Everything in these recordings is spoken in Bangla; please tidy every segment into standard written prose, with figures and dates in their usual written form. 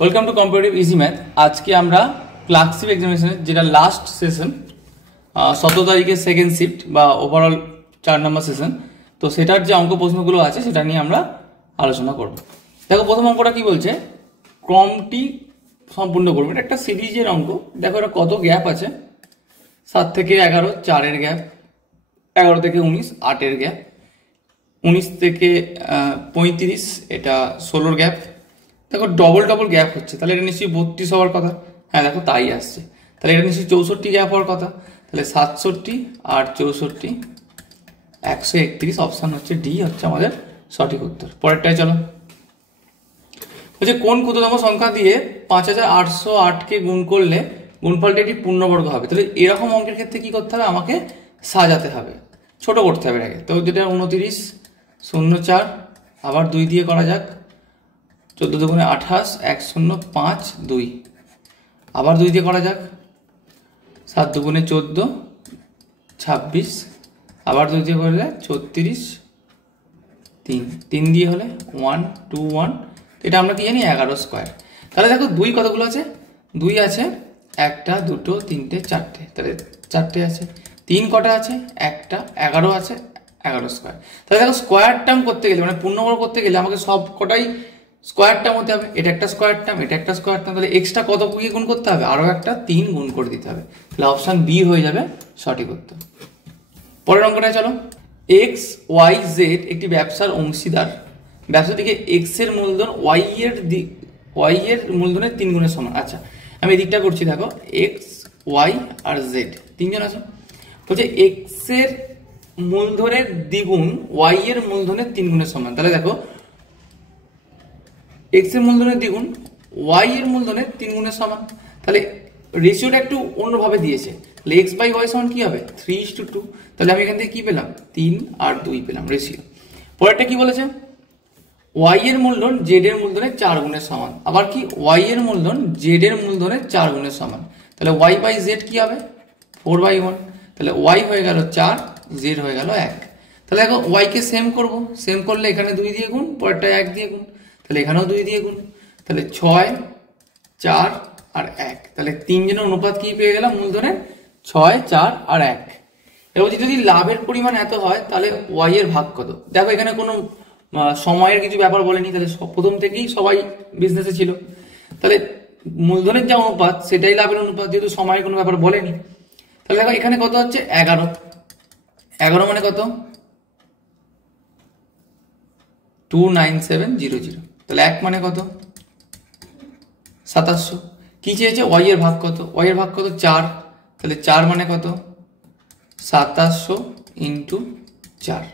Welcome to competitive easy math. আজকে আমরা ক্লার্কশিপ এক্সামিনেশনের যেটা লাস্ট সেশন 17 তারিখের সেকেন্ড শিফট বা ওভারঅল 4 নম্বর সেশন, তো সেটার যে অঙ্ক প্রশ্নগুলো আছে সেটা নিয়ে আমরা আলোচনা করব। দেখো প্রথম অঙ্কটা কি বলছে, ক্রমটি সম্পূর্ণ করবে। এটা একটা সিরিজের অঙ্ক। দেখো এটা কত গ্যাপ আছে, 7 থেকে 11 4-এর গ্যাপ, 11 থেকে 19 8-এর গ্যাপ, 19 থেকে 35 এটা 16-র গ্যাপ। দেখো ডবল ডবল গ্যাপ হচ্ছে, তাহলে এটা নিশ্চয়ই 32 হওয়ার কথা। হ্যাঁ দেখো তাই আসছে, তাহলে এটা নিশ্চয়ই 64 গ্যাপ হওয়ার কথা। তাহলে 67 আর 64 131, অপশান হচ্ছে ডি হচ্ছে আমাদের সঠিক উত্তর। পরেরটায় চলো, বলছে কোন ক্ষুদ্রতম সংখ্যা দিয়ে 5808কে গুণ করলে গুণফলটা একটি পূর্ণবর্গ হবে। তাহলে এরকম অঙ্কের ক্ষেত্রে কি করতে হবে, আমাকে সাজাতে হবে, ছোট করতে হবে আগে। তো যেটা 29 04, আবার 2 দিয়ে করা যাক, 14 দুগুণে 28 105 2, আবার 2 দিয়ে করা যাক, 7 দুগুণে 14 26, আবার 2 দিয়ে করলে 34 3, 3 দিয়ে হলে 1 2 1, এটা আমরা কি জানি 11 স্কোয়ার। তাহলে দেখো 2 কতগুলো আছে, 2 আছে 1টা 2টো 3টে 4টে, তাহলে 4টে আছে। 3 কটা আছে, 1টা, 11 আছে 11 স্কোয়ার। তাহলে দেখো স্কোয়ার টার্ম করতে গেলে মানে পূর্ণবর্গ করতে গেলে আমাকে সব কটাই স্কোয়ার টার্ম হতে হবে। এটা একটা স্কোয়ার টার্ম, এটা একটা স্কোয়ার টার্ম, তাহলে এক্সট্রা কত কি গুণ করতে হবে, আরও একটা 3 গুণ করে দিতে হবে। তাহলে অপশান বি হয়ে যাবে সঠিক উত্তর। পরের অঙ্কটা চলো, এক্স ওয়াই জেড একটি ব্যবসার অংশীদার। ব্যবসাটিকে এক্স এর মূলধন ওয়াই এর মূলধনের 3 গুণের সমান। আচ্ছা আমি এদিকটা করছি, দেখো এক্স ওয়াই আর জেড তিনজন আছে। বলছে এক্স এর মূলধনের দ্বিগুণ ওয়াই এর মূলধনের 3 গুণের সমান। তাহলে দেখো এক্স এর মূলধনের দ্বিগুণ ওয়াই এর মূলধনের 3 গুণের সমান। তাহলে রেশিওটা একটু অন্যভাবে দিয়েছে। তাহলে এক্স বাই ওয়াই সমান কি হবে, 3:2। তাহলে আমি এখান থেকে কি পেলাম, 3 আর 2 পেলাম রেশিও। পরেরটা কি বলেছে, ওয়াই এর মূলধন জেড এর মূলধনের 4 গুণের সমান। আবার কি, ওয়াই এর মূলধন জেড এর মূলধনের 4 গুণের সমান। তাহলে ওয়াই বাই জেড কি হবে, 4/1। তাহলে ওয়াই হয়ে গেল 4, জেড হয়ে গেল 1। তাহলে দেখো ওয়াই কে সেম করব, সেম করলে এখানে 2 দিয়ে গুণ, পরেরটা 1 দিয়ে গুণ, তাহলে এখানেও 2 দিয়ে গুণ, তাহলে 6 4 আর 1। তাহলে 3 জনের অনুপাত কি পেয়ে গেলাম, মূলধনের 6 4 আর 1। এবার যদি লাভের পরিমাণ এত হয় তাহলে ওয়াই এর ভাগ কত। দেখো এখানে কোনো সময়ের কিছু ব্যাপার বলেনি, তাহলে প্রথম থেকেই সবাই বিজনেসে ছিল, তাহলে মূলধনের যা অনুপাত সেটাই লাভের অনুপাত, যেহেতু সময়ের কোনো ব্যাপার বলেনি। তাহলে দেখো এখানে কত হচ্ছে 11, 11 মানে কত 29700। তাহলে 1 মানে কত 2700। কি চেয়েছে, ওয়াই এর ভাগ কত, ওয়াই এর ভাগ কত 4, তাহলে 4 মানে কত 2700 ইন্টু 4।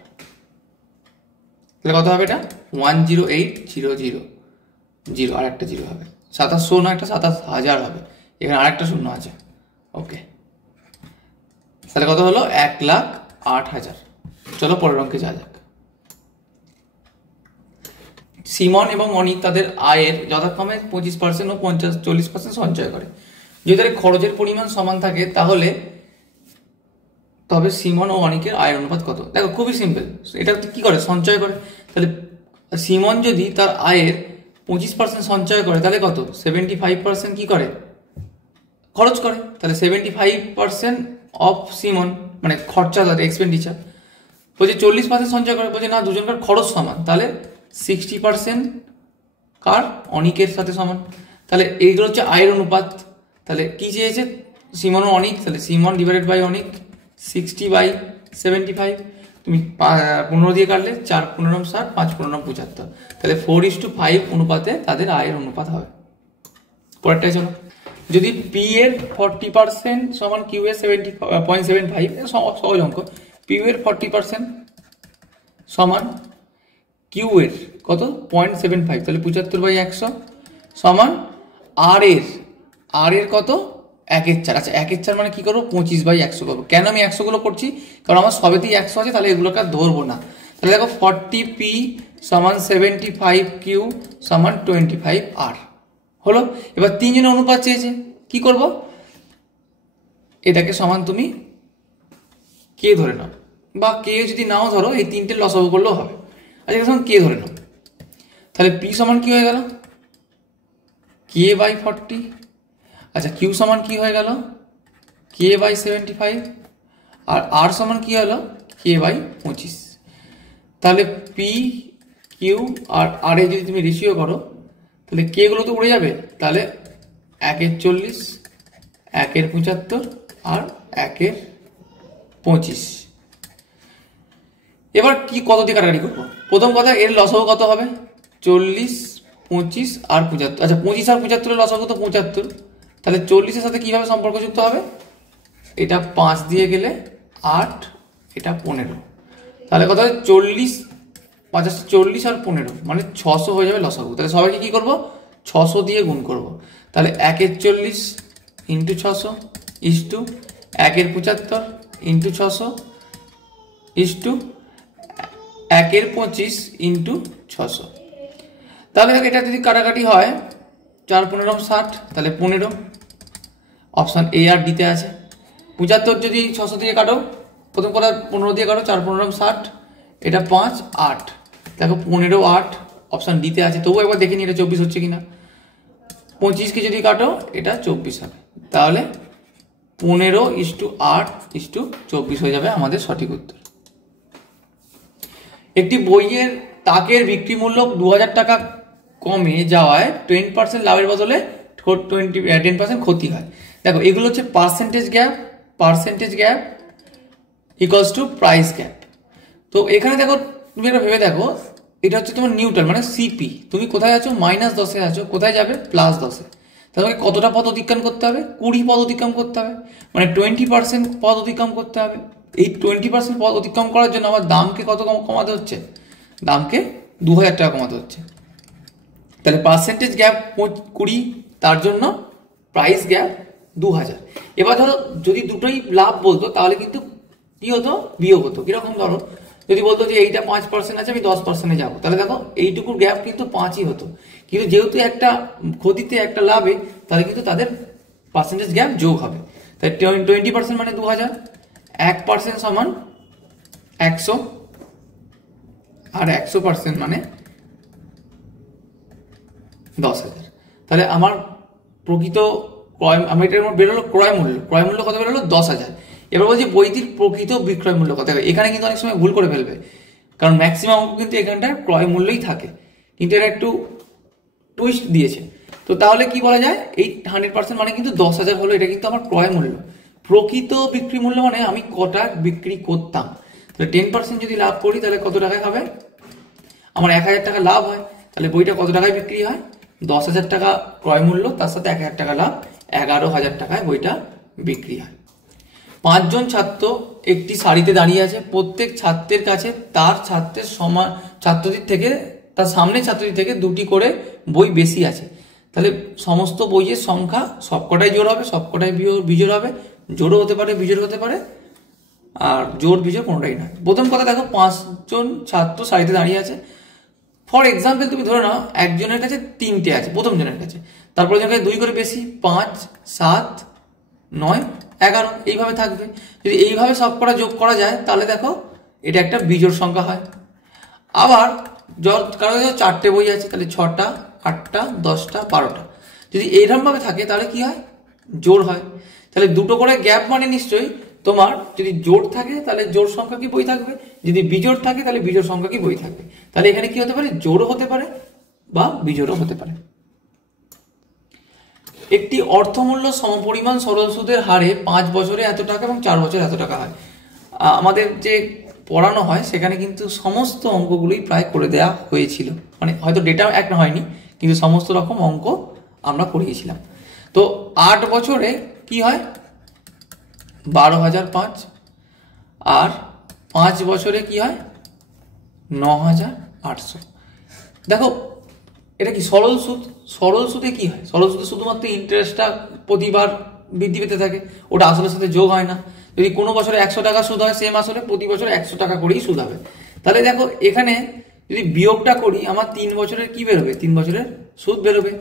তাহলে কত হবে, এটা 108,000 আর একটা 0 হবে, 2700 না একটা 27,000 হবে, এখানে আর একটা শূন্য আছে। ওকে, তাহলে কত হলো 1,08,000। চলো পরের অঙ্কে যা যাক। সিমন এবং অনিক তাদের আয়ের যথাক্রমে 25% ও 40% সঞ্চয় করে। যদি তাদের খরচের পরিমাণ সমান থাকে তাহলে তবে সিমন ও অনিকের আয়ের অনুপাত কত। দেখো খুবই সিম্পল, এটা কি করে, সঞ্চয় করে। তাহলে সিমন যদি তার আয়ের 25% সঞ্চয় করে তাহলে কত, 75% কি করে, খরচ করে। তাহলে 75% অফ সিমন মানে খরচা, তাদের এক্সপেন্ডিচার। বলছে 40% সঞ্চয় করে, বলছে না দুজনকার খরচ সমান, তাহলে 60% কার, অনিকের সাথে সমান। তাহলে এইগুলো হচ্ছে আয়ের অনুপাত। তাহলে কি চেয়েছে, সিমন ও অনিক, তাহলে সিমন ডিভাইডেড বাই অনিক 60/75। তুমি 15 দিয়ে কাটলে 4 15 60, 5 15 75, তাহলে 4:5 অনুপাতে তাদের আয়ের অনুপাত হবে। পরেরটাই চলো, যদি পি এর 40% সমান কিউ এর 70.75, সহজ অঙ্ক, পিউ এর 40% সমান কিউ এর কত 0.75, তাহলে 75/100 সমান আর এর কত 1/4। আচ্ছা 1/4 মানে কি করবো, 25/100 করবো। কেন আমি 100 গুলো করছি, কারণ আমার সবেতেই 100 আছে, তাহলে এগুলোকে আর ধরবো না। তাহলে দেখো 40p সমান 75q সমান 25r হলো। এবার 3 জনের অনুপাত চেয়েছে, কি করব, এটাকে সমান তুমি কে ধরে নাও, বা কে যদি নাও ধরো, এই 3টে লসাগু করলেও হবে। আচ্ছা এখন কে ধরে নাও, তাহলে পি সমান কি হয়ে গেল, k/40। আচ্ছা কিউ সমান কি হয়ে গেল k/75, আর আর সমান কি হলো k/25। তাহলে পি কিউ আর আর এ যদি তুমি রেশিও করো তাহলে কে গুলো তো উড়ে যাবে, তাহলে 1/40, 1/75 আর 1/25। এবার কি কত দিয়ে কাটাকাটি করবো? প্রথম কথা এর লসাগু কত হবে? 40, 25 আর 75। আচ্ছা 25 আর 75 লসাগু তো 75, তাহলে 40-এর সাথে কিভাবে সম্পর্কযুক্ত হবে? এটা 5 দিয়ে গেলে 8, এটা 15, তাহলে কত হবে? 40, 50, 40 আর 15 মানে 600 হয়ে যাবে লসাগু। তাহলে সবাইকে কি করব? 600 দিয়ে গুণ করব। তাহলে 1/40 into 600 is to 1/75 into 600 is to 1/25 into 600। তাহলে এটা যদি কাটাকাটি হয় 4×15 60, তাহলে 15। অপশান এ আর ডিতে আছে। 75 যদি 600 দিয়ে কাটো, প্রথম কথা 15 দিয়ে কাটো, 4×15 60, এটা 5, 8, দেখো 15, 8 অপশান ডিতে আছে। তবু একবার দেখে নি এটা 24 হচ্ছে কিনা। 25কে যদি কাটো এটা 24 হবে, তাহলে 15:8:24 হয়ে যাবে আমাদের সঠিক উত্তর। একটি বইয়ের তাকের বিক্রি মূল্য 2000 টাকা কমে যাওয়ায় 10% লাভের বদলে 10% ক্ষতি হয়। দেখো এগুলো হচ্ছে percentage gap equals to price gap. তো এখানে দেখো তুমি এটা ভেবে দেখো, এটা হচ্ছে তোমার নিউট্রাল মানে সিপি। তুমি কোথায় আছো? -10-এ আছো, কোথায় যাবে? +10-এ। তাহলে কতটা পদ অতিক্রম করতে হবে? 20 পদ অতিক্রম করতে হবে, মানে 20% পদ অতিক্রম করতে হবে। এই 20% পদ অতিক্রম করার জন্য আমার দামকে কত কমাতে হচ্ছে? দামকে 2000 টাকা কমাতে হচ্ছে। তাহলে পার্সেন্টেজ গ্যাপ 20, তার জন্য প্রাইস গ্যাপ 2000। এবার ধরো যদি দুটোই লাভ বলতো তাহলে কিন্তু কি হতো? বিয়োগ হতো। কিরকম? ধরো যদি বলতো যে এইটা 5% আছে, আমি 10%-এ যাবো, তাহলে দেখো এইটুকুর গ্যাপ কিন্তু 5ই হতো। কিন্তু যেহেতু একটা ক্ষতিতে একটা লাভে, তাহলে কিন্তু তাদের পার্সেন্টেজ গ্যাপ যোগ হবে। তাই 20% মানে 2000, 1% সমান 100, আর 100% মানে 10,000। তাহলে আমার প্রকৃত আমার এটা বেরোলো ক্রয় মূল্য কত বেরোলো? 10,000। এবার বলছি বইটির প্রকৃত বিক্রয় মূল্য কত হবে? এখানে কিন্তু অনেক সময় ভুল করে ফেলবে, কারণ ম্যাক্সিমাম অঙ্ক কিন্তু এখানটায় ক্রয় মূল্যই থাকে, কিন্তু এটা একটু টুইস্ট দিয়েছে। তো তাহলে কি বলা যায়? এই 100% মানে কিন্তু 10,000 হলো, এটা কিন্তু আমার ক্রয় মূল্য। প্রকৃত বিক্রি মূল্য মানে আমি কটা বিক্রি করতাম। তাহলে 10% যদি লাভ করি তাহলে কত টাকায় হবে? আমার 1000 টাকা লাভ হয়, তাহলে বইটা কত টাকায় বিক্রি হয়? 10,000 টাকা ক্রয় মূল্য, তার সাথে 1000 টাকা লাভ, 11,000 টাকায় বইটা বিক্রি হয়। 5 জন ছাত্র একটি সারিতে দাঁড়িয়ে আছে। প্রত্যেক ছাত্রের কাছে তার ছাত্রদের থেকে, তার সামনে ছাত্রদের থেকে 2টি করে বই বেশি আছে। তাহলে সমস্ত বইয়ের সংখ্যা সবকটাই জোড় হবে, সবকটাই বিজোড় হবে। জোড়ও হতে পারে, বিজোড় হতে পারে, আর জোড় বিজোড় কোনোটাই না। প্রথম কথা দেখো 5 জন ছাত্র সারিতে দাঁড়িয়ে আছে। ফর এক্সাম্পল তুমি ধরে নাও একজনের কাছে 3টে আছে, প্রথম জনের কাছে, তারপর জনের কাছে 2 করে বেশি, 5, 7, 9, 11 এইভাবে থাকবে। যদি এইভাবে সব করা যোগ করা যায় তাহলে দেখো এটা একটা বিজোড় সংখ্যা হয়। আবার কারো 4টে বই আছে, তাহলে 6টা, 8টা, 10টা, 12টা যদি এইরকম ভাবে থাকে তাহলে কি হয়? জোড় হয়। তাহলে 2টো করে গ্যাপ মানে নিশ্চয়ই তোমার যদি জোড় থাকে তাহলে জোড় সংখ্যা কি বই থাকবে, যদি বিজোড় থাকে তাহলে বিজোড় সংখ্যা কি বই থাকবে। তাহলে এখানে কি হতে পারে? জোড়ও হতে পারে বা বিজোড়ও হতে পারে। একটি অর্থমূল্য সমপরিমাণ সরল সুদের হারে 5 বছরে এত টাকা এবং 4 বছরে এত টাকা হয়। আমাদের যে পড়ানো হয় সেখানে কিন্তু সমস্ত অঙ্কগুলোই প্রায় করে দেওয়া হয়েছিল, মানে হয়তো ডেটা এক না হয়নি, কিন্তু সমস্ত রকম অঙ্ক আমরা করিয়েছিলাম। তো 8 বছরে কি হয়? 12,005, আর 5 বছরে কি হয়? 9,800। দেখো এটা কি সরল সুদ? সরল সুদে কি হয়? সরল সুদে শুধুমাত্র ইন্টারেস্টটা প্রতিবার বৃদ্ধি পেতে থাকে, ওটা আসলের সাথে যোগ হয় না। যদি কোনো বছরে 100 টাকা সুদ হয়, সেম আসলে প্রতি বছর 100 টাকা করেই সুদ হবে। তাহলে দেখো এখানে যদি বিয়োগটা করি আমার 3 বছরের কি বেরোবে? 3 বছরের সুদ বেরোবে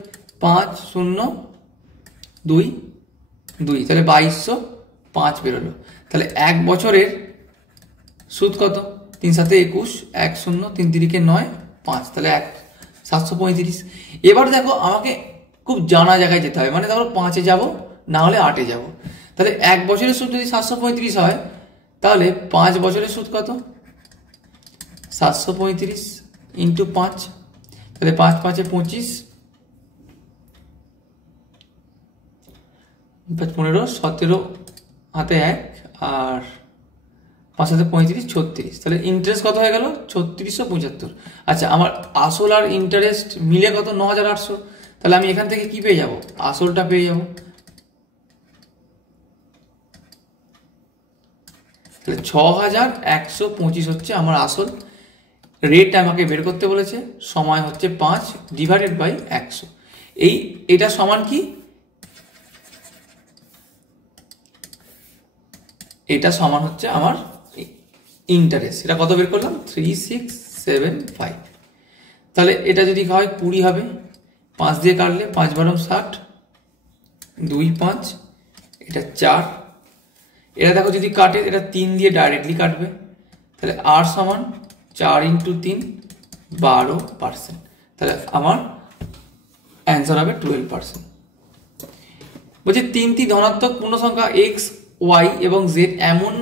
5,0,2,2, তাহলে 2205 বেরোলো। তাহলে 1 বছরের সুদ কত? 3 7 21, 1 0, 3 3 9, 5, তাহলে 735। এবার দেখো আমাকে খুব জানা জায়গায় যেতে হবে, মানে ধরো 5-এ যাবো, না হলে 8-এ যাবো। তাহলে 1 বছরের সুদ যদি 735 হয়, তাহলে 5 বছরের সুদ কত? 735 ইন্টু 5, তাহলে 5 5-এ 25, 15, 17 হাতে 1, আর 5 হাতে 35, 36। তাহলে ইন্টারেস্ট কত হয়ে গেল? 3675। আচ্ছা, আমার আসল আর ইন্টারেস্ট মিলে কত? 9800। তাহলে আমি এখান থেকে কি পেয়ে যাব? আসলটা পেয়ে যাব। তাহলে 6125 হচ্ছে আমার আসল। রেট আমাকে বের করতে বলেছে, সময় হচ্ছে 5 ডিভাইডেড বাই 100। এটা সমান কি? এটা সমান হচ্ছে আমার ইন্টারেস্ট। এটা কত বের করলাম? 3675। তাহলে এটা যদি হয় 20 হবে, 5 দিয়ে কাটলে 5 12 60, 2 5, এটা 4। এটা দেখো যদি কাটে, এটা 3 দিয়ে ডাইরেক্টলি কাটবে, তাহলে আর সমান 4 ইন্টু 3, 12%। তাহলে আমার অ্যান্সার হবে 12%। বলছে 3টি ধনাত্মক পূর্ণ সংখ্যা এক্স, ওয়াই এবং জেড এমন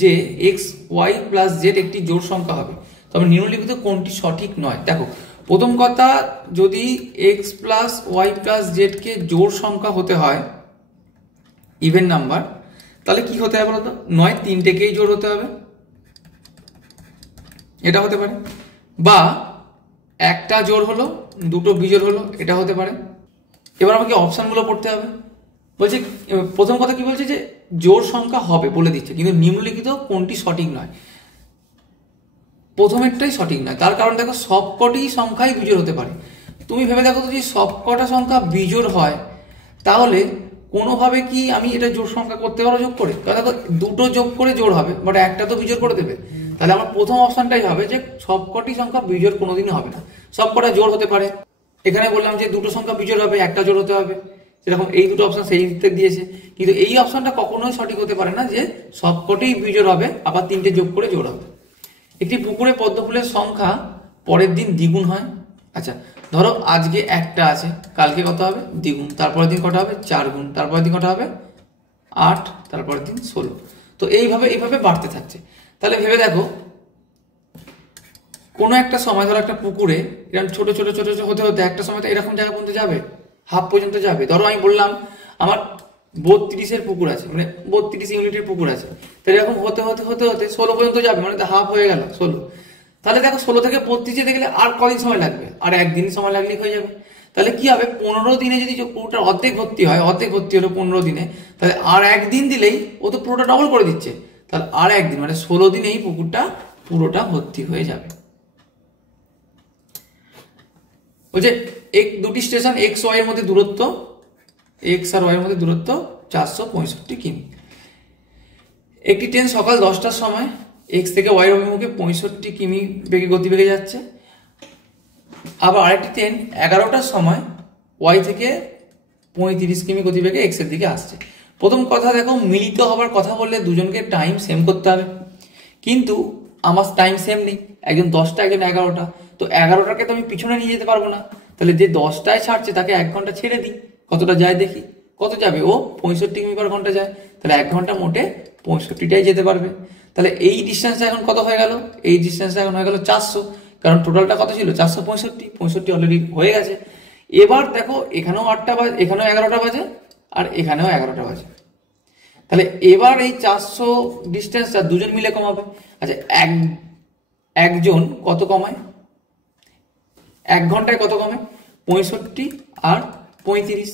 যে এক্স, ওয়াই প্লাস জেড একটি জোড় সংখ্যা হবে, তবে নিম্নলিখিত কোনটি সঠিক নয়? দেখো, প্রথম কথা, যদি x plus y plus z কে জোড় সংখ্যা হতে হয়, ইভেন নাম্বার, তাহলে কি হতে হবে বলতো? নয় 3টেকেই জোড় হতে হবে, এটা হতে পারে, বা একটা জোড় হলো, 2টো বিজোড় হলো, এটা হতে পারে। এবার আমাকে অপশনগুলো পড়তে হবে। বলছে প্রথম কথা কি বলছে, যে জোড় সংখ্যা হবে বলে দিচ্ছে, কিন্তু নিম্নলিখিত কোনটি সঠিক নয়। প্রথমেরটাই সঠিক নয়, তার কারণ দেখো সবকটি সংখ্যাই বিজোড় হতে পারে। তুমি ভেবে দেখো তো, যদি সবকটা সংখ্যা বিজোড় হয়, তাহলে কোনোভাবে কি আমি এটা জোড় সংখ্যা করতে পারবো যোগ করে? কারণ দেখো 2টো যোগ করে জোড় হবে, বাট একটা তো বিজোড় করে দেবে। তাহলে আমার প্রথম অপশনটাই হবে যে সবকটি সংখ্যা বিজোড় কোনোদিনই হবে না, সবকটা জোড় হতে পারে। এখানে বললাম যে 2টো সংখ্যা বিজোড় হবে, একটা জোড় হতে হবে, সেরকম এই দুটো অপশন সেই দিক থেকে দিয়েছে। কিন্তু এই অপশনটা কখনোই সঠিক হতে পারে না যে সবকটি বিজোড় হবে আবার 3টে যোগ করে জোড় হবে। একটি পুকুরে পদ্ম ফুলের সংখ্যা পরের দিন দ্বিগুণ হয়। আচ্ছা, ধরো আজকে একটা আছে, কালকে কত হবে? দ্বিগুণ। তারপরের দিন কটা হবে? 4 গুণ। তারপরের দিন কটা হবে? 8। তারপরের দিন 16। তো এইভাবে বাড়তে থাকছে। তাহলে ভেবে দেখো, কোনো একটা সময় ধরো একটা পুকুরে এরকম ছোট ছোট ছোট ছোট হতে হতে একটা সময় তো এরকম জায়গা পর্যন্ত যাবে, হাফ পর্যন্ত যাবে। ধরো আমি বললাম আমার 32-এর পুকুর আছে, মানে 32 ইউনিটের পুকুর আছে, তাহলে এরকম হতে হতে হতে হতে 16 পর্যন্ত যাবে, মানে হাফ হয়ে গেল 16। তাহলে দেখো 16 থেকে 32 যেতে গেলে আর কদিন সময় লাগবে? আর একদিন সময় লাগলেই হয়ে যাবে। তাহলে কি হবে? 15 দিনে যদি পুকুরটার অর্ধেক ভর্তি হয়, অর্ধেক ভর্তি হলো 15 দিনে, তাহলে আর একদিন দিলেই ও তো পুরোটা ডবল করে দিচ্ছে, তাহলে আর একদিন মানে 16 দিনেই পুকুরটা পুরোটা ভর্তি হয়ে যাবে। বলছে দুটি স্টেশন এক্স ওয়াই এর মধ্যে দূরত্ব, এক্স আর ওয়াই এর মধ্যে দূরত্ব 465 কিমি। একটি ট্রেন সকাল 10টার সময় এক্স থেকে ওয়াই অভিমুখে 65 কিমি বেগে গতিবেগে যাচ্ছে। আবার আরেকটি ট্রেন 11টার সময় ওয়াই থেকে 35 কিমি গতিবেগে এক্স এর দিকে আসছে। প্রথম কথা দেখো, মিলিত হবার কথা বললে দুজনকে টাইম সেম করতে হবে, কিন্তু আমার টাইম সেম নেই, একজন 10টা একজন 11টা। তো 11টাকে তো আমি পিছনে নিয়ে যেতে পারবো না, তাহলে যে 10টায় ছাড়ছে তাকে 1 ঘন্টা ছেড়ে দিই, কতটা যায় দেখি। কত যাবে? ও 65 কিমি পার ঘন্টা যায়, তাহলে 1 ঘন্টা মোটে 65টাই যেতে পারবে। তাহলে এই ডিস্টেন্সটা এখন কত হয়ে গেল? এই ডিস্টেন্সটা এখন হয়ে গেল 400, কারণ টোটালটা কত ছিল? 465, 65 অলরেডি হয়ে গেছে। এবার দেখো এখানেও 8টা বাজে, এখানেও 11টা বাজে, আর এখানেও 11টা বাজে। তাহলে এবার এই 400 ডিস্টেন্সটা দুজন মিলে কমাবে। আচ্ছা, একজন কত কমায়? 1 ঘন্টায় কত কমে? 65 আর 35,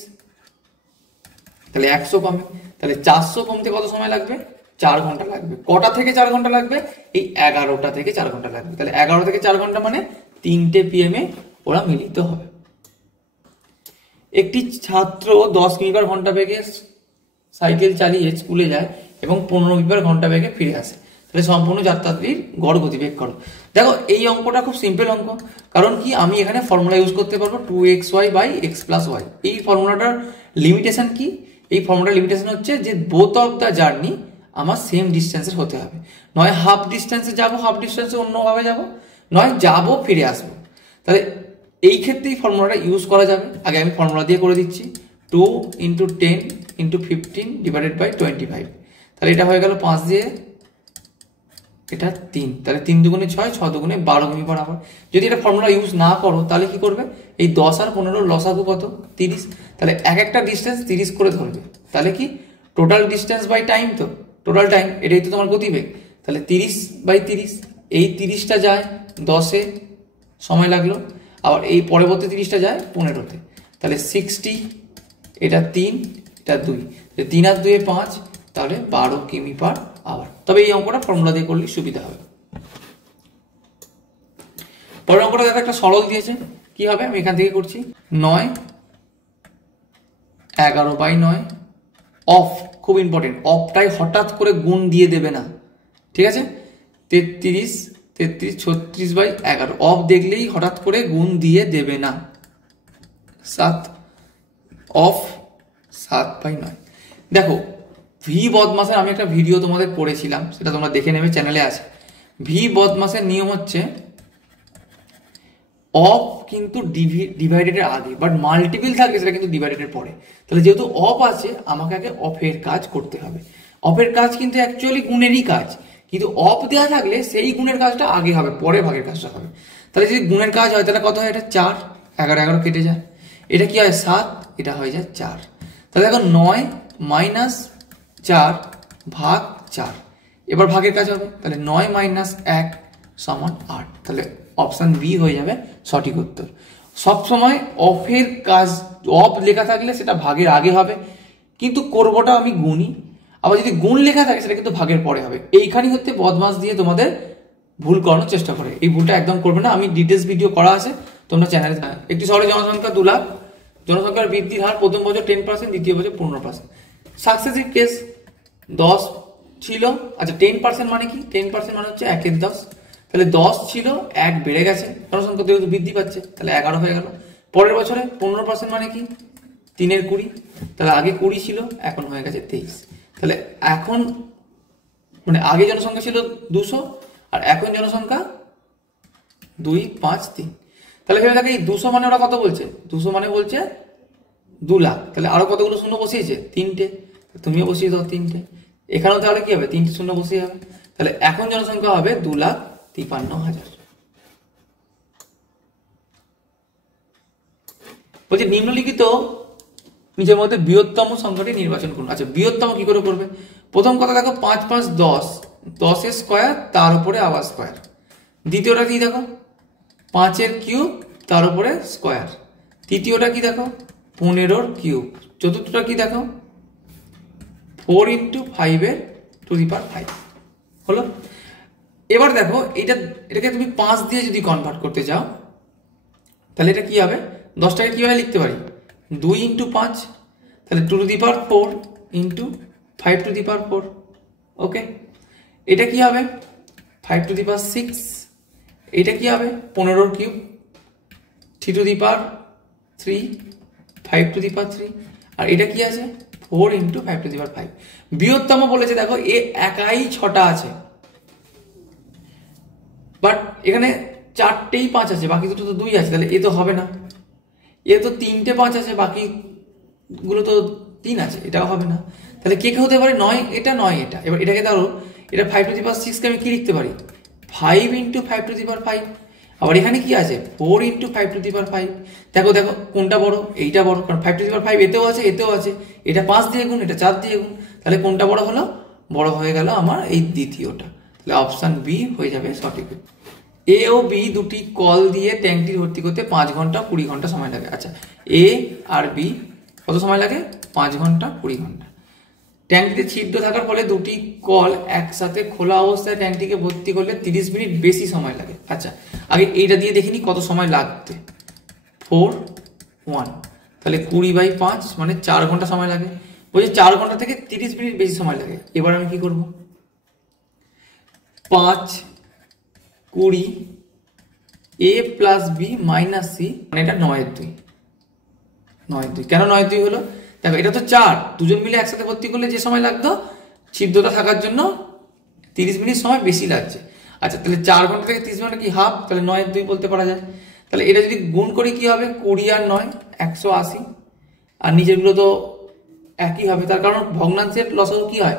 তাহলে 100 কমে। তাহলে 400 কমতে কত সময় লাগবে? 4 ঘন্টা লাগবে। কটা থেকে 4 ঘন্টা লাগবে? এই 11টা থেকে 4 ঘন্টা লাগবে। তাহলে 11 থেকে 4 ঘন্টা মানে 3টে PM এ ওরা মিলিত হবে। একটি ছাত্র 10 কিমি পার ঘন্টা বেগে সাইকেল চালিয়ে স্কুলে যায় এবং 15 কিমি পার ঘন্টা বেগে ফিরে আসে, তাহলে সম্পূর্ণ যাত্রাটির গড় গতিবেগ করো। দেখো এই অঙ্কটা খুব সিম্পল অঙ্ক, কারণ কি আমি এখানে ফর্মুলা ইউজ করতে পারবো 2xy by x plus Y. এই ফর্মুলাটার লিমিটেশন কি? এই ফর্মুলার লিমিটেশন হচ্ছে যে বোথ অফ দ্য জার্নি আমার সেম ডিস্টেন্সের হতে হবে, নয় হাফ ডিস্টেন্সে যাবো, হাফ ডিস্টেন্সে অন্যভাবে যাব, নয় যাবো ফিরে আসবো। তাহলে এই ক্ষেত্রেই ফর্মুলাটা ইউজ করা যাবে। আগে আমি ফর্মুলা দিয়ে করে দিচ্ছি, 2 × 10 × 15 ডিভাইডেড বাই 25। তাহলে এটা হয়ে গেল 5 দিয়ে, এটা 3, তাহলে 3 দুগুণে 6, 6 দুগুণে 12 কিমি পার আওয়ার। যদি এটা ফর্মুলা ইউজ না করো তাহলে কি করবে, এই 10 আর 15 লসাগু কত, 30, তাহলে এক একটা ডিস্টেন্স 30 করে ধরবে। তাহলে কি টোটাল ডিস্টেন্স বাই টাইম, তো টোটাল টাইম এটাই তো তোমার গতিবেগ। তাহলে 30/30, এই 30টা যায় 10-এ সময় লাগলো, আবার এই পরবর্তী 30টা যায় 15-তে, তাহলে 60, এটা 3, এটা 2, 3 আর 2 5, তাহলে 12 কিমি পার আওয়ার। তবে এই অঙ্কটা ফর্মুলা দিয়ে করলে সুবিধা হবে। পরের অঙ্কটা দেখো একটা সরল দিয়েছে, কি হবে আমি এখান থেকে করছি, 9 11/9 অফ, খুব ইম্পর্টেন্ট, অফটাই হঠাৎ করে গুণ দিয়ে দেবে না, ঠিক আছে। 33 36/11 অফ দেখলেই হঠাৎ করে গুণ দিয়ে দেবে না। 7 অফ 7/9। দেখো ভি বদমাসের আমি একটা ভিডিও তোমাদের করেছিলাম, সেটা তোমরা দেখে নেবে, চ্যানেলে আছে। ভি বদমাসের নিয়ম হচ্ছে অফ কিন্তু ডিভাইডেডের আগে, বাট মাল্টিপল থাকলে সেটা কিন্তু ডিভাইডেডের পরে। তাহলে যেহেতু অফ আছে আমাকে আগে অফের কাজ করতে হবে। অফের কাজ কিন্তু অ্যাকচুয়ালি গুণেরই কাজ, কিন্তু অফ দেওয়া থাকলে সেই গুণের কাজটা আগে হবে, পরে ভাগের কাজটা হবে। তাহলে যদি গুণের কাজ হয় তাহলে কত হয়, এটা 4, 11 কেটে যায়, এটা কি হয় 7, এটা হয়ে যায় 4। তাহলে দেখো 9 - 4 ভাগ 4, এবার ভাগের কাজ হবে, তাহলে 9 - 1 = 8। তাহলে অপশন বি হয়ে যাবে সঠিক উত্তর। সবসময় অফের কাজ, অফ লেখা থাকলে সেটা ভাগের আগে হবে, কিন্তু করবোটা আমি গুণই। আবার যদি গুণ লেখা থাকে সেটা কিন্তু ভাগের পরে হবে। এইখানেই হচ্ছে বদমাস দিয়ে তোমাদের ভুল করানোর চেষ্টা করে, এই ভুলটা একদম করবে না। আমি ডিটেলস ভিডিও করা আছে তোমরা চ্যানেলে। একটি শহরে জনসংখ্যা 2 লাখ, জনসংখ্যার বৃদ্ধির হার প্রথম বছর 10%, দ্বিতীয় বছর 15%। সাকসেসিভ কেস 10 ছিল, আচ্ছা 10% মানে কি, 10% মানে হচ্ছে 1/10, তাহলে 10 ছিল 1 বেড়ে গেছে, জনসংখ্যা যেহেতু বৃদ্ধি পাচ্ছে তাহলে 11 হয়ে গেল। পরের বছরে 15% মানে কি 3/20, তাহলে আগে 20 ছিল এখন হয়ে গেছে 23। তাহলে এখন মানে আগে জনসংখ্যা ছিল 200 আর এখন জনসংখ্যা 2 5 3। তাহলে ভেবে থাকে এই 200 মানে ওরা কত বলছে, 200 মানে বলছে 2 লাখ, তাহলে আরো কতগুলো শূন্য বসিয়েছে, 3টে, তুমিও বসিয়ে দাও 3টে, এখানেও তাহলে কি হবে 3টে শূন্য বসিয়ে যাবে। তাহলে এখন জনসংখ্যা হবে 2,53,000। বলছে নিম্নলিখিত নিজের মধ্যে বৃহত্তম সংখ্যাটি নির্বাচন করুন। আচ্ছা বৃহত্তম কি করে করবে, প্রথম কথা দেখো 5 5 10, 10 স্কোয়ার তার উপরে আবার স্কোয়ার। দ্বিতীয়টা কি দেখো 5 কিউব তার উপরে স্কোয়ার। তৃতীয়টা কি দেখো 15 কিউব। চতুর্থটা কি দেখো 4 × 5 হলো। এবার দেখো এটাকে তুমি 5 দিয়ে যদি কনভার্ট করতে চাও তাহলে এটা কি হবে, 10টাকে কিভাবে লিখতে পারি, 2 × 5, তাহলে 2⁴ × 5⁴। ওকে, এটা কি হবে 5⁶, এটা কি হবে 15 কিউব, 3⁵, 5⁵, আর এটা কি আছে 4 × 5⁵। বৃহত্তম বলেছে দেখো এ একাই 6টা আছে, বাট এখানে 4টেই 5 আছে, বাকি দুটো তো 2 আছে, তাহলে এ তো হবে না। এ তো 3টে 5 আছে, বাকি গুলো তো 3 আছে, এটাও হবে না। তাহলে কে কে হতে পারে, 9 এটা 9 এটা। এবার এটাকে ধরো এটা 5⁵ কে আমি কি লিখতে পারি 5 × 5⁵। আবার এখানে কি আছে 4 × 5⁵। দেখো দেখো কোনটা বড়, এইটা বড়, কারণ 5⁵ এতেও আছে এতেও আছে, এটা 5 দিয়ে গুণ এটা 4 দিয়ে গুণ, তাহলে কোনটা বড় হলো, বড় হয়ে গেল আমার এই দ্বিতীয়টা। তাহলে অপশন বি হয়ে যাবে সঠিক। এ ও বি দুটি কল দিয়ে ট্যাঙ্কটি ভর্তি করতে 5 ঘন্টা 20 ঘন্টা সময় লাগে। আচ্ছা এ আর বি কত সময় লাগে, 5 ঘন্টা 20 ঘন্টা। ট্যাঙ্কটিতে ছিদ্র থাকার ফলে দুটি কল একসাথে খোলা অবস্থায় ট্যাঙ্কটিকে ভর্তি করলে 30 মিনিট বেশি সময় লাগে। আচ্ছা আগে এইটা দিয়ে দেখিনি কত সময় লাগবে, 4 1, তাহলে 20/5 মানে 4 ঘন্টা সময় লাগে। বলছি 4 ঘন্টা থেকে 30 মিনিট বেশি সময় লাগে। এবার আমি কি করব, 5 20 a + b - c, মানে এটা 9/2। 9/2 কেন 9/2 হলো, দেখো এটা তো 4, দুজন মিলে একসাথে ভর্তি করলে যে সময় লাগতো ছিদ্রতা থাকার জন্য 30 মিনিট সময় বেশি লাগছে। আচ্ছা তাহলে 4 ঘন্টা থেকে 30 মিনিট কি হাফ, তাহলে 9/2 বলতে পারা যায়। তাহলে এটা যদি গুণ করি কি হবে, 20 আর 9 180, আর নিচেরগুলো তো একই হবে, তার কারণ ভগ্নাংশের লসাগু কি হয়,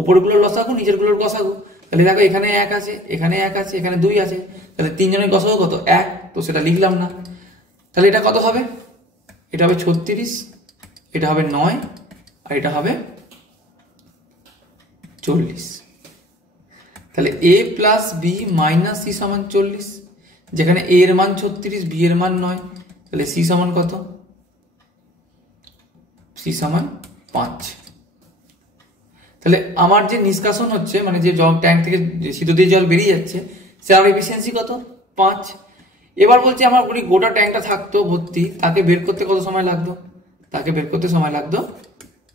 উপরগুলোর লসাগু নিচেরগুলোর গসাগু। তাহলে দেখো এখানে 1 আছে, এখানে 1 আছে, এখানে 2 আছে, তাহলে তিনজনের গসাগু কত 1, তো সেটা লিখলাম না। তাহলে এটা কত হবে, এটা হবে 36, এটা হবে 9, আর এটা হবে 40। তাহলে a plus B minus C সমান 40, যেখানে a এর মান 36, b এর মান 9, তাহলে c সমান কত, c সমান 5। তাহলে আমার যে নিষ্কাশন হচ্ছে, মানে যে জল ট্যাঙ্ক থেকে শীত দিয়ে জল বেরিয়ে যাচ্ছে, সেটার এফিসিয়েন্সি কত 5। এবার বলছি আমার গোটা ট্যাঙ্কটা থাকতো ভর্তি, তাকে বের করতে কত সময় লাগতো, তাকে বের করতে সময় লাগতো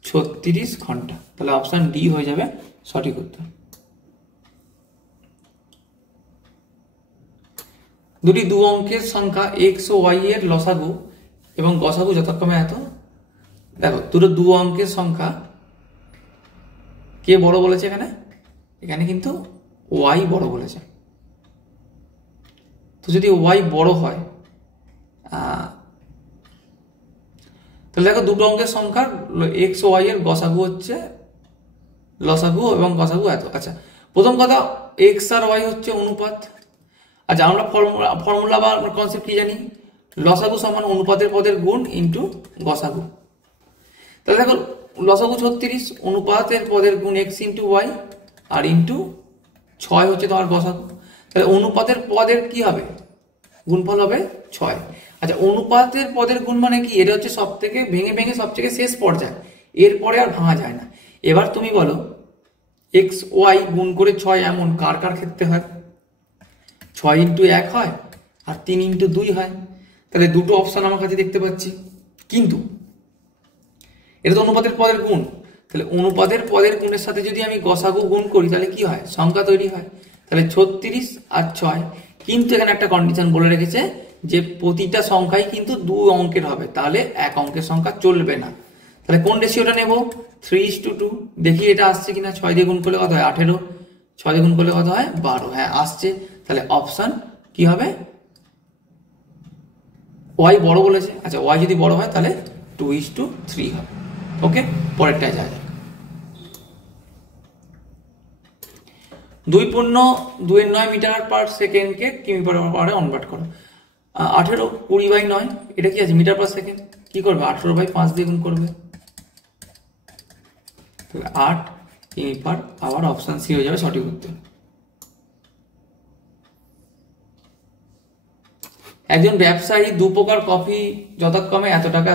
36 ঘন্টা। তাহলে অপশন ডি হয়ে যাবে সঠিক উত্তর। দুটি দু অঙ্কের সংখ্যা x ও y এর লসাগু এবং গসাগু যথাক্রমে এত। দেখো দুটো দু অঙ্কের সংখ্যা, কে বড় বলেছে এখানে, এখানে কিন্তু y বড় বলেছে। তো যদি y বড় হয়, তাহলে দেখো দুটো অঙ্কের সংখ্যা x ও y এর গসাগু হচ্ছে, লসাগু এবং গসাগু এত। আচ্ছা, প্রথম কথা x আর y হচ্ছে অনুপাত। আচ্ছা, আমরা ফর্মুলা বা কনসেপ্ট কি জানি, লসাগু সমান অনুপাতের পদের গুণ ইন্টু গসাগু। তাহলে দেখো লসাগু 36, অনুপাতের পদের গুণ x ইন্টু ওয়াই, আর ইন্টু 6 হচ্ছে তোমার গসাগু। তাহলে অনুপাতের পদের কি হবে, গুণফল হবে 6। আচ্ছা, অনুপাতের পদের গুণ মানে কি, এটা হচ্ছে সব থেকে ভেঙে ভেঙে সব থেকে শেষ পর্যায়ে, এরপরে আর ভাঙা যায় না। এবার তুমি বলো x y গুণ করে 6 এমন কার কার ক্ষেত্রে হয়, 6 ইন্টু 1 হয় আর 3 ইন্টু 2 হয়। তাহলে দুটো অপশন আমার কাছে দেখতে পাচ্ছি, কিন্তু এটা তো অনুপাতের পদের গুণ, তাহলে অনুপাতের পদের গুণের সাথে যদি আমি গসাগু গুণ করি তাহলে কি হয়, সংখ্যা তৈরি হয়। তাহলে 36 আর 6, কিন্তু এখানে একটা কন্ডিশন বলে রেখেছে যে প্রতিটা সংখ্যাই কিন্তু 2 অঙ্কের হবে, তাহলে এক অঙ্কের সংখ্যা চলবে না। তাহলে কোন রেশিওটা নেব, 3:2। দেখি এটা আসছে কিনা, 6 দিয়ে গুণ করলে কত হয় 18, 6 দিয়ে গুণ করলে কত হয় 12, হ্যাঁ আসছে। তাহলে অপশন কি হবে, y বড় বলেছে। আচ্ছা, y যদি বড় হয় তাহলে 2:3 হবে। ওকে, পরেরটায় যা যাক। 2.2 মিটার পার সেকেন্ডকে কিমি পার আওয়ারে কনভার্ট করো। 18 20/9, এটা কি আছে মিটার পার সেকেন্ড, কি করবে 18/5 দিয়ে গুণ করবে, তাহলে 8 কিমি পার আওয়ার। অপশন সি হয়ে যাবে সঠিক উত্তর। একজন ব্যবসায়ী দু প্রকার কফি যথাক্রমে এত টাকা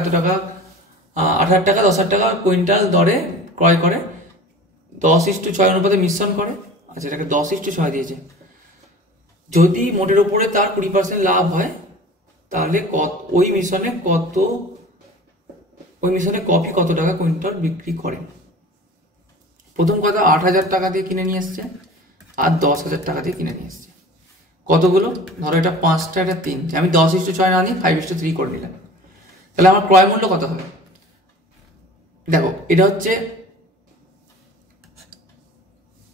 8,000 টাকা 10,000 টাকা কুইন্টাল দরে ক্রয় করে, 10:6 অনুপাতে মিশ্রণ করে। আচ্ছা, এটাকে 10:6 দিয়েছে। যদি মোটের উপরে তার 20% লাভ হয়, তাহলে ওই মিশ্রণে কফি কত টাকা কুইন্টাল বিক্রি করে। প্রথম কথা 8,000 টাকা দিয়ে কিনে নিয়ে এসছে আর 10,000 টাকা দিয়ে কিনে নিয়ে এসছে। কতগুলো, ধরো এটা 5টা, এটা 3টে, আমি 10:6 না নিয়ে 5:3 করে নিলাম। তাহলে আমার ক্রয় মূল্য কত হবে, দেখো এটা হচ্ছে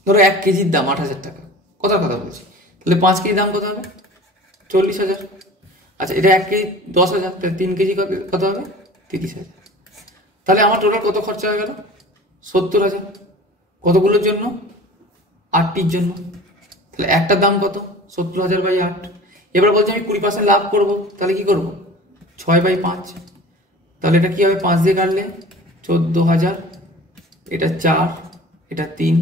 ধরো 1 কেজির দাম 8,000 টাকা, কথা বলছি, তাহলে 5 কেজি দাম কত হবে 40,000। আচ্ছা, এটা 1 কেজি 10,000, তাহলে 3 কেজি কত হবে 30,000। তাহলে আমার টোটাল কত খরচা হয়ে গেল 70,000। কতগুলোর জন্য, 8টির জন্য। তাহলে একটার দাম কত 70,000/8। এবার বলছি আমি 20% লাভ করব, তাহলে কি করব 6/5। তাহলে এটা কি হবে, 5 দিয়ে কাটলে 14,000, এটা 4, এটা 3,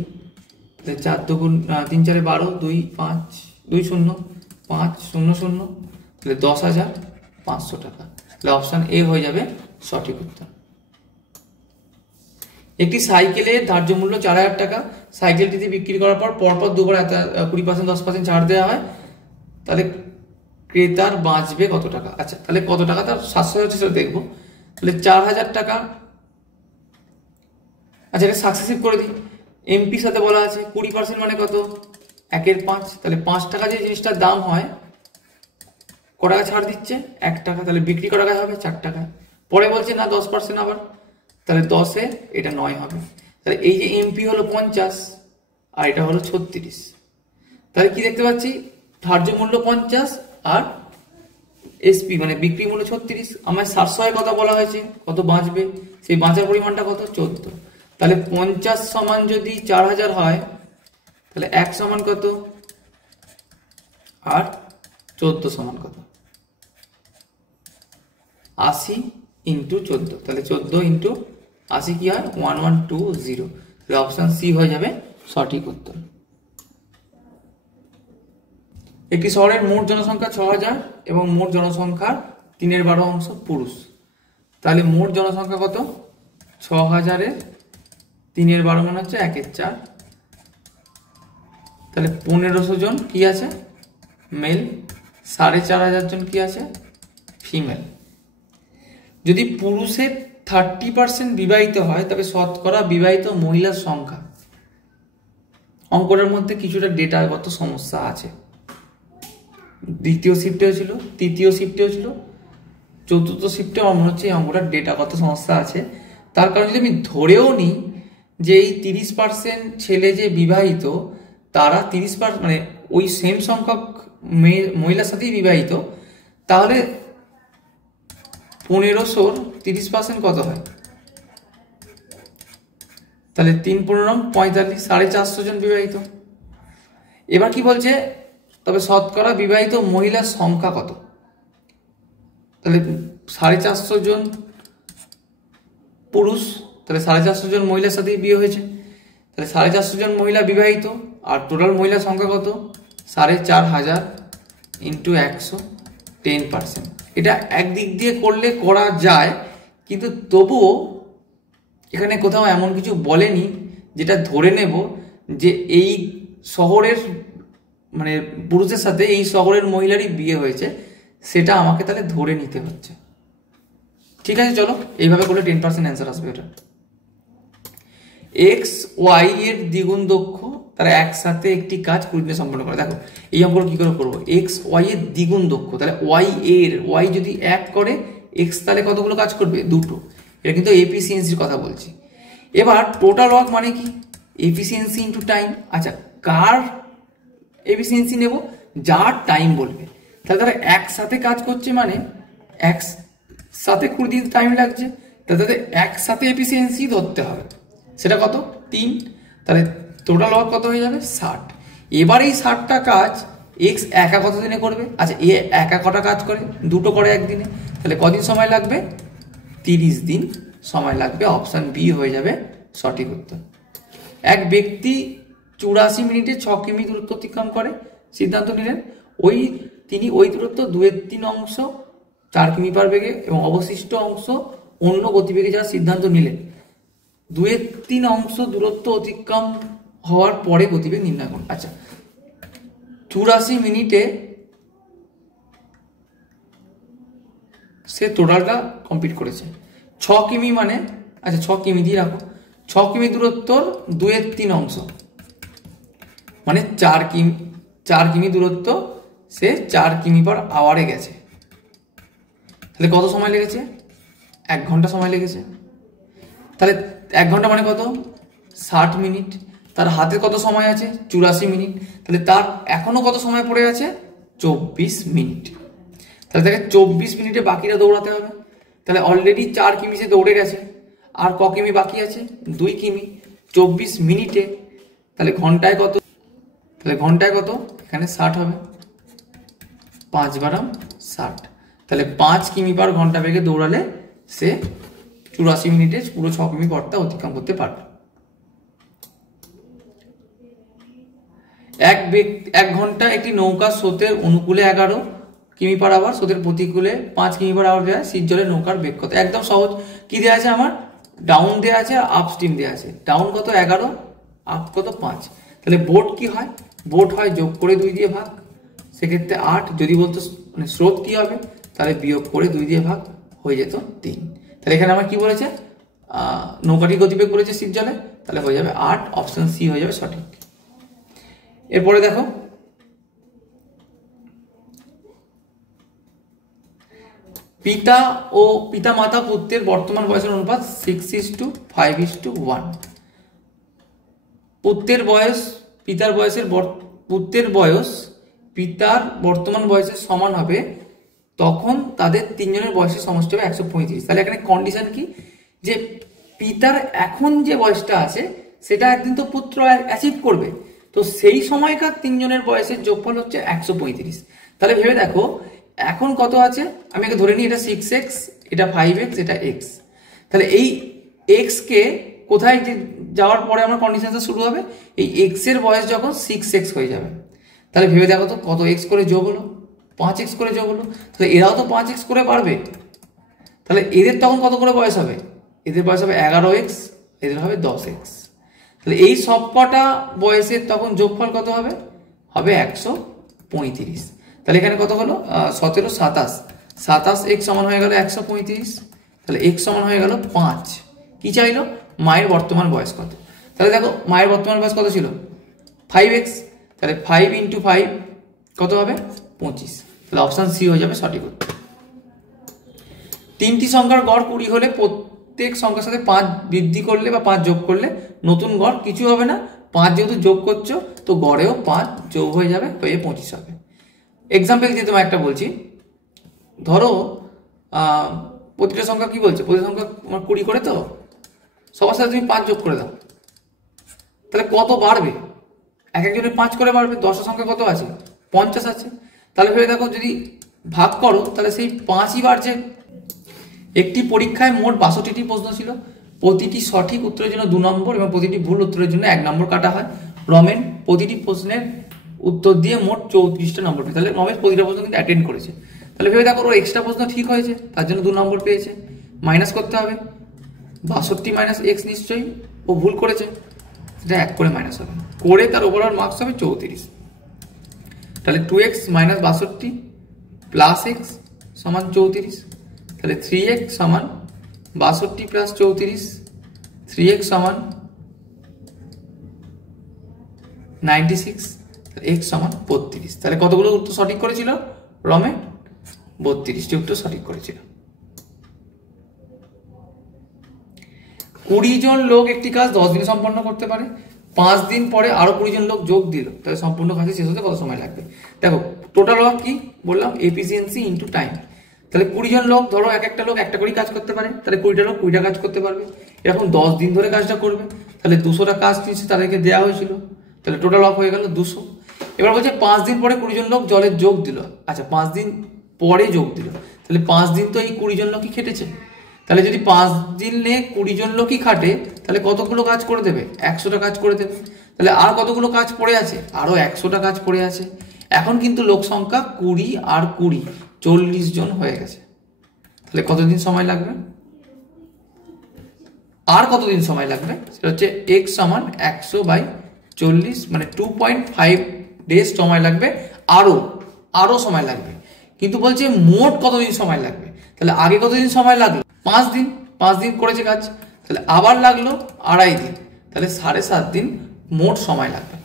তাহলে 4 দুগুণ 3 4 12, 2 5 2 0 5 0 0, তাহলে 10,500 টাকা। তাহলে অপশন এ হয়ে যাবে সঠিক উত্তর। একটি সাইকেলের ধার্য মূল্য 4,000 টাকা। সাইকেলটিতে বিক্রি করার পর পরপর দুবার 20% 10% ছাড় দেওয়া হয়, তাহলে ক্রেতার বাঁচবে কত টাকা। আচ্ছা, তাহলে কত টাকা তার সাশ্রয় হচ্ছে সেটা দেখবো। তাহলে 4,000 টাকা। আচ্ছা, এটা সাকসেসিভ করে দিই। এমপির সাথে বলা আছে 20% মানে কত 1/5, তাহলে 5 টাকা যে জিনিসটার দাম হয় ক টাকা ছাড় দিচ্ছে 1 টাকা, তাহলে বিক্রি করা হবে 4 টাকা। পরে বলছে না 10% আবার, তাহলে 10-এ এটা 9 হবে। তাহলে এই যে এমপি হলো 50 আর এটা হলো 36, তাহলে কি দেখতে পাচ্ছি ধার্য মূল্য 50 আর এসপি মানে বিক্রি মূল্য 36, আমার 700 কথা বলা হয়েছে, কত বাঁচবে, সেই বাঁচার পরিমাণটা কত 14। তাহলে 50 সমান যদি 4000 হয় তাহলে 1 সমান কত, আর 14 সমান কত, 80 ইন্টু 14, তাহলে 14 ইন্টু 80 কি হয় 1120। অপশন সি হয়ে যাবে সঠিক উত্তর। একটি শহরের মোট জনসংখ্যা 6000 এবং মোট জনসংখ্যার 3/12 পুরুষ। তাহলে মোট জনসংখ্যা কত, 6000 3/12 মানে হচ্ছে 1/4। তাহলে 1500 জন কি আছে মেল, 4500 জন কি আছে ফিমেল। যদি পুরুষের 30% বিবাহিত হয় তবে শতকরা বিবাহিত মহিলার সংখ্যা। অঙ্কটার মধ্যে কিছুটা ডেটাগত সমস্যা আছে। দ্বিতীয় শিফটেও ছিল, তৃতীয় শিফটেও ছিল, চতুর্থ শিফটে আমার মনে হচ্ছে এই অঙ্কটার ডেটাগত সমস্যা আছে। তার কারণ যদি আমি ধরেও নিই যে এই 30% ছেলে যে বিবাহিত তারা 30% মানে ওই সেম সংখ্যক মহিলার সাথেই বিবাহিত, তাহলে 1500 30% কত হয়, তাহলে 3 15 45, 450 জন বিবাহিত। এবার কি বলছে, তবে শতকরা বিবাহিত মহিলার সংখ্যা কত, তাহলে 450 জন পুরুষ, তাহলে 450 জন মহিলার সাথেই বিয়ে হয়েছে, তাহলে 450 জন মহিলা বিবাহিত, আর টোটাল মহিলার সংখ্যা কত 4500 ইন্টু 100 10%। এটা একদিক দিয়ে করলে করা যায়, কিন্তু তবুও এখানে কোথাও এমন কিছু বলেনি যেটা ধরে নেব যে এই শহরের মানে পুরুষের সাথে এই শহরের মহিলারই বিয়ে হয়েছে, সেটা আমাকে তাহলে ধরে নিতে হচ্ছে। ঠিক আছে, চলো এইভাবে করলে 10% অ্যান্সার আসবে। এটা এক্স ওয়াই এর দ্বিগুণ দক্ষ তারা একসাথে একটি কাজ 20 দিনে সম্পন্ন করে। দেখো এই অঙ্কটা কি করে করবো, এক্স ওয়াই এর দ্বিগুণ দক্ষ, তাহলে ওয়াই যদি 1 করে, এক্স তাহলে কতগুলো কাজ করবে 2টো। এটা কিন্তু এফিসিয়েন্সির কথা বলছি। এবার টোটাল ওয়ার্ক মানে কি, এফিসিয়েন্সি ইন্টু টাইম। আচ্ছা, কার এফিসিয়েন্সি নেব, যার টাইম বলবে। তাহলে তারা একসাথে কাজ করছে মানে একসাথে 20 দিন টাইম লাগছে, তাহলে তাদের একসাথে এফিসিয়েন্সি ধরতে হবে। সেটা কত 3, তাহলে টোটাল ওয়ার্ক কত হয়ে যাবে 60। এবার এই 60টা কাজ এক্স একা কত দিনে করবে, আচ্ছা এ একা কটা কাজ করে, 2টো করে একদিনে, তাহলে কদিন সময় লাগবে 30 দিন সময় লাগবে। অপশন বি হয়ে যাবে সঠিক উত্তর। এক ব্যক্তি 84 মিনিটে 6 কিমি দূরত্ব অতিক্রম করে, সিদ্ধান্ত নিলেন তিনি ওই দূরত্ব 2/3 অংশ 4 কিমি পার বেগে এবং অবশিষ্ট অংশ অন্য গতিবেগে যাওয়ার সিদ্ধান্ত নিলেন। 2/3 অংশ দূরত্ব অতিক্রম হওয়ার পরে গতিবেগ নির্ণয় করুন। আচ্ছা 84 মিনিটে সে টোটালটা কমপ্লিট করেছে। 6 কিমি মানে, আচ্ছা 6 কিমি দিয়ে রাখো, 6 কিমি দূরত্বর 2/3 অংশ মানে 4 কিমি দূরত্ব, সে 4 কিমি পার আওয়ারে গেছে। তাহলে কত সময় লেগেছে, 1 ঘন্টা সময় লেগেছে। তাহলে 1 ঘন্টা মানে কত 60 মিনিট। তার হাতে কত সময় আছে 84 মিনিট, তাহলে তার এখনো কত সময় পড়ে আছে 24 মিনিট। তাহলে তাকে 24 মিনিটে বাকিটা দৌড়াতে হবে। তাহলে অলরেডি 4 কিমি সে দৌড়ে গেছে, আর ক কিমি বাকি আছে 2 কিমি 24 মিনিটে। তাহলে ঘন্টায় কত, তাহলে ঘন্টায় কত, এখানে 60 হবে, 5 বারাম 60। তাহলে 5 কিমি পার ঘন্টা বেগে দৌড়ালে সে 84 মিনিটে পুরো 6 কিমি পথটা অতিক্রম করতে পারবে। 1 ঘন্টা একটি নৌকা স্রোতের অনুকূলে 11 কিমি পার আওয়ার, স্রোতের প্রতিকূলে 5 কিমি পার আওয়ার দেওয়া, শীত জলে নৌকার বেগ কত। একদম সহজ, কি দেওয়া আছে আমার, ডাউন দেওয়া আছে আর আপ স্ট্রিম দেওয়া আছে। ডাউন কত 11, আপ কত 5। তাহলে বোট কি হয়, বোট হয় যোগ করে 2 দিয়ে ভাগ, সেক্ষেত্রে 8। যদি বলতো মানে স্রোত কি হবে, তাহলে বিয়োগ করে 2 দিয়ে ভাগ, হয়ে যেত 3। তাহলে এখানে আমার কি বলেছে, নৌকাটি গতিবেগ করেছে শীত জলে, তাহলে হয়ে যাবে 8। অপশন সি হয়ে যাবে সঠিক। এরপরে দেখো পিতা মাতা পুত্রের বর্তমান বয়সের অনুপাত 6:5:1। পুত্রের বয়স পিতার বর্তমান বয়সের সমান হবে তখন তাদের তিনজনের বয়সের সমষ্টি হবে 135। তাহলে এখানে কন্ডিশন কি, যে পিতার এখন যে বয়সটা আছে সেটা একদিন তো পুত্র অ্যাচিভ করবে, তো সেই সময়কার তিনজনের বয়সের যোগফল হচ্ছে 135। তাহলে ভেবে দেখো এখন কত আছে, আমি একে ধরে নিই এটা 6x, এটা 5x, এটা x। তাহলে এই x কে কোথায় যাওয়ার পরে আমার কন্ডিশনটা শুরু হবে, এই x এর বয়স যখন 6x হয়ে যাবে। তাহলে ভেবে দেখো তো কত x করে যোগ হলো, 5x করে যোগ হলো। তাহলে এরাও তো 5x করে বাড়বে, তাহলে এদের তখন কত করে বয়স হবে, এদের বয়স হবে 11x, এদের হবে 10x। তাহলে এই সব কটা বয়সের তখন যোগফল কত হবে, হবে 135। তাহলে এখানে কত হলো 17, 27, 27x সমান হয়ে গেল 135। তাহলে x সমান হয়ে গেল 5। কি চাইলো, মায়ের বর্তমান বয়স কত। তাহলে দেখো মায়ের বর্তমান বয়স কত ছিল 5x, তাহলে 5 × 5 কত হবে 25। তাহলে অপশন সি হয়ে যাবে সঠিক উত্তর। তিনটি সংখ্যার গড় 20 হলে প্রত্যেক সংখ্যার সাথে 5 বৃদ্ধি করলে বা 5 যোগ করলে নতুন গড় কিছু হবে না, 5 যেহেতু যোগ করছো তো গড়েও 5 যোগ হয়ে যাবে, হয়ে 25 হবে। এক্সাম্পল দিয়ে তোমার একটা বলছি, ধরো প্রতিটা সংখ্যা কি বলছে, প্রতিটা সংখ্যা তোমার 20 করে, তো সবার সাথে তুমি 5 যোগ করে দাও, তাহলে কত বাড়বে, এক একজনের 5 করে বাড়বে। 10 সংখ্যা কত আছে 50 আছে। তাহলে ভেবে দেখো যদি ভাগ করো তাহলে সেই 5ই বাড়ছে। একটি পরীক্ষায় মোট 62টি প্রশ্ন ছিল, প্রতিটি সঠিক উত্তরের জন্য 2 নম্বর এবং প্রতিটি ভুল উত্তরের জন্য 1 নম্বর কাটা হয়। রমেন প্রতিটি প্রশ্নের উত্তর দিয়ে মোট 34টা নম্বর পেয়েছে। তাহলে রমেশ প্রতিটা প্রশ্ন কিন্তু অ্যাটেন্ড করেছে। তাহলে ভেবে দেখো ওর এক্সট্রা প্রশ্ন ঠিক হয়েছে, তার জন্য 2 নম্বর পেয়েছে। মাইনাস করতে হবে, 62 মাইনাস x নিশ্চয়ই ও ভুল করেছে, সেটা 1 করে মাইনাস হবে, করে তার ওভারঅল মার্কস হবে 34। তাহলে 2x মাইনাস 62 প্লাস x সমান 34। তাহলে 3x সমান 62 প্লাস 34, 3x সমান 96, x সমান 32। তাহলে কতগুলো উত্তর সঠিক করেছিল রমে, 32টি উত্তর সঠিক করেছিল। 20 জন লোক একটি কাজ 10 দিনে সম্পন্ন করতে পারে, 5 দিন পরে আরো 20 জন লোক যোগ দিল, তাহলে সম্পূর্ণ কাজ শেষ হতে কত সময় লাগবে। দেখো টোটাল ওয়ার্ক কি বললাম, এফিসিয়েন্সি ইনটু টাইম। তাহলে 20 জন লোক, ধরো এক একটা লোক একটা করেই কাজ করতে পারে, তাহলে 20টা লোক 20টা কাজ করতে পারবে, এরকম 10 দিন ধরে কাজটা করবে, তাহলে 200টা কাজ নিচ্ছে তাদেরকে দেওয়া হয়েছিল, তাহলে টোটাল ওয়ার্ক হয়ে গেল 200। এবার বলছে 5 দিন পরে 20 জন লোক জলের যোগ দিল। আচ্ছা 5 দিন পরে যোগ দিল, তাহলে 5 দিন তো এই 20 জন লোকই খেটেছে, তাহলে যদি 5 দিনে 20 জন লোকই খাটে তাহলে কতগুলো কাজ করে দেবে, 100টা কাজ করে দেবে। তাহলে আর কতগুলো কাজ পড়ে আছে, আরো 100টা কাজ পড়ে আছে। এখন কিন্তু লোক সংখ্যা 20 আর 20 40 জন হয়ে গেছে। তাহলে কতদিন সময় লাগবে, আর কতদিন সময় লাগবে, সেটা হচ্ছে x সমান 100/40, মানে 2.5 ডেজ সময় লাগবে, আরো সময় লাগবে। কিন্তু বলছে মোট কতদিন সময় লাগবে, তাহলে আগে কতদিন সময় লাগলো 5 দিন, 5 দিন করেছে কাজ, তাহলে আবার লাগলো 2.5 দিন, তাহলে 7.5 দিন মোট সময় লাগবে।